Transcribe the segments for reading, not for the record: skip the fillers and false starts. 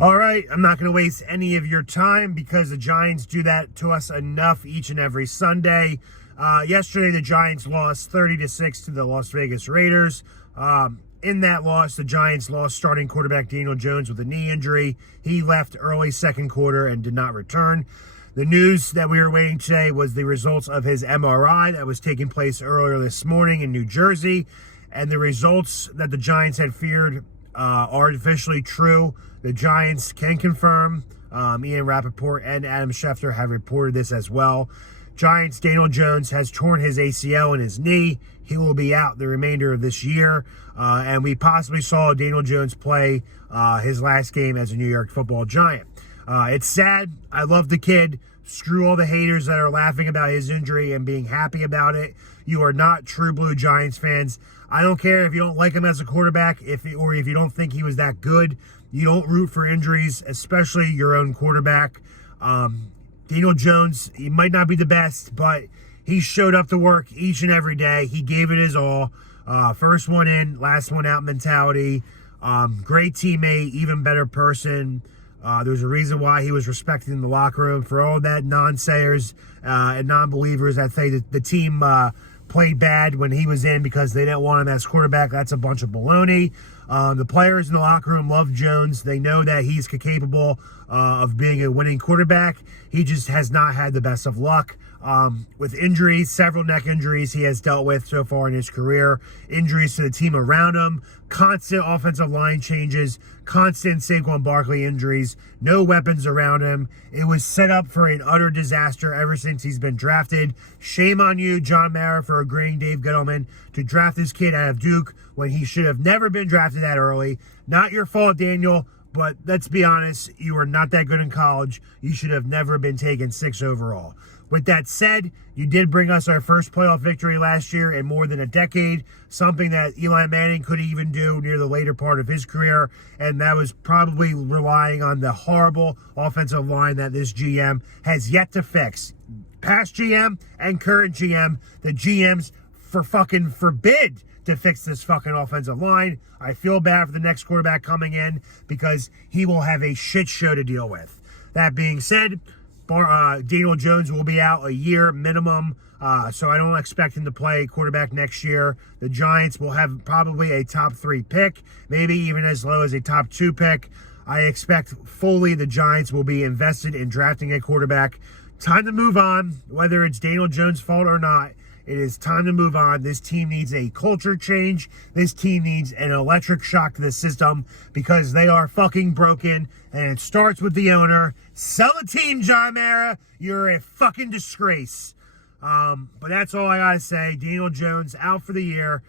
All right, I'm not going to waste any of your time because the Giants do that to us enough each and every Sunday. Yesterday, the Giants lost 30-6 to the Las Vegas Raiders. In that loss, the Giants lost starting quarterback Daniel Jones with a knee injury. He left early second quarter and did not return. The news that we were waiting today was the results of his MRI that was taking place earlier this morning in New Jersey. And the results that the Giants had feared are officially true. The Giants can confirm. Ian Rappaport and Adam Schefter have reported this as well. Giants' Daniel Jones has torn his ACL in his knee. He will be out the remainder of this year. And we possibly saw Daniel Jones play his last game as a New York Football Giant. It's sad. I love the kid. Screw all the haters that are laughing about his injury and being happy about it. You are not true blue Giants fans. I don't care if you don't like him as a quarterback, or if you don't think he was that good. You don't root for injuries, especially your own quarterback. Daniel Jones, he might not be the best, but he showed up to work each and every day. He gave it his all. First one in, last one out mentality. Great teammate, even better person. There's a reason why he was respected in the locker room. For all that non-sayers and non-believers that say that the team played bad when he was in because they didn't want him as quarterback, that's a bunch of baloney. The players in the locker room love Jones. They know that he's capable of being a winning quarterback. He just has not had the best of luck. With injuries, several neck injuries he has dealt with so far in his career, injuries to the team around him, constant offensive line changes, constant Saquon Barkley injuries, no weapons around him. It was set up for an utter disaster ever since he's been drafted. Shame on you, John Mara, for agreeing Dave Gettleman to draft this kid out of Duke when he should have never been drafted that early. Not your fault, Daniel, but let's be honest, you are not that good in college. You should have never been taken 6 overall. With that said, you did bring us our first playoff victory last year in more than a decade, something that Eli Manning couldn't even do near the later part of his career, and that was probably relying on the horrible offensive line that this GM has yet to fix. Past GM and current GM, the GMs forbid to fix this fucking offensive line. I feel bad for the next quarterback coming in because he will have a shit show to deal with. That being said, Daniel Jones will be out a year minimum, so I don't expect him to play quarterback next year. The Giants will have probably a top 3 pick, maybe even as low as a top 2 pick. I expect fully the Giants will be invested in drafting a quarterback. Time to move on, whether it's Daniel Jones' fault or not. It is time to move on. This team needs a culture change. This team needs an electric shock to the system because they are fucking broken, and it starts with the owner. Sell the team, John Mara. You're a fucking disgrace. But that's all I gotta say. Daniel Jones out for the year.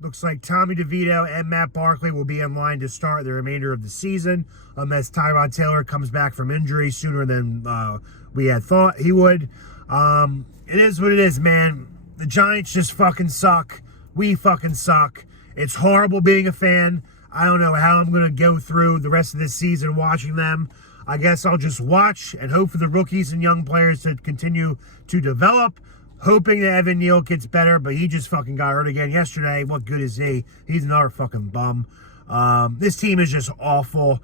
Looks like Tommy DeVito and Matt Barkley will be in line to start the remainder of the season unless Tyrod Taylor comes back from injury sooner than we had thought he would. It is what it is, man. The Giants just fucking suck. We fucking suck. It's horrible being a fan. I don't know how I'm going to go through the rest of this season watching them. I guess I'll just watch and hope for the rookies and young players to continue to develop, hoping that Evan Neal gets better, but he just fucking got hurt again yesterday. What good is he? He's another fucking bum. This team is just awful.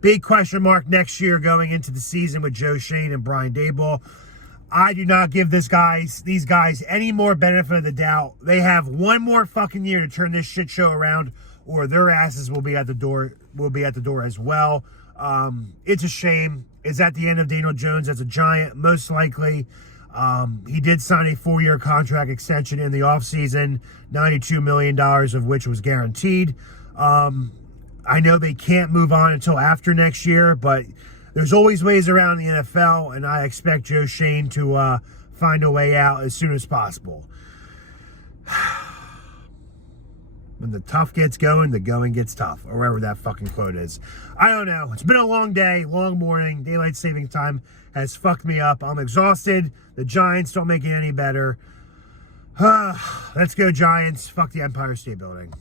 Big question mark next year going into the season with Joe Shane and Brian Daboll. I do not give these guys any more benefit of the doubt. They have one more fucking year to turn this shit show around, or their asses will be at the door. As well. It's a shame. It's at the end of Daniel Jones as a Giant, most likely. He did sign a 4-year contract extension in the offseason, $92 million of which was guaranteed. I know they can't move on until after next year, but there's always ways around the NFL, and I expect Joe Shane to find a way out as soon as possible. When the tough gets going, the going gets tough, or wherever that fucking quote is. I don't know. It's been a long day, long morning. Daylight savings time has fucked me up. I'm exhausted. The Giants don't make it any better. Let's go, Giants. Fuck the Empire State Building.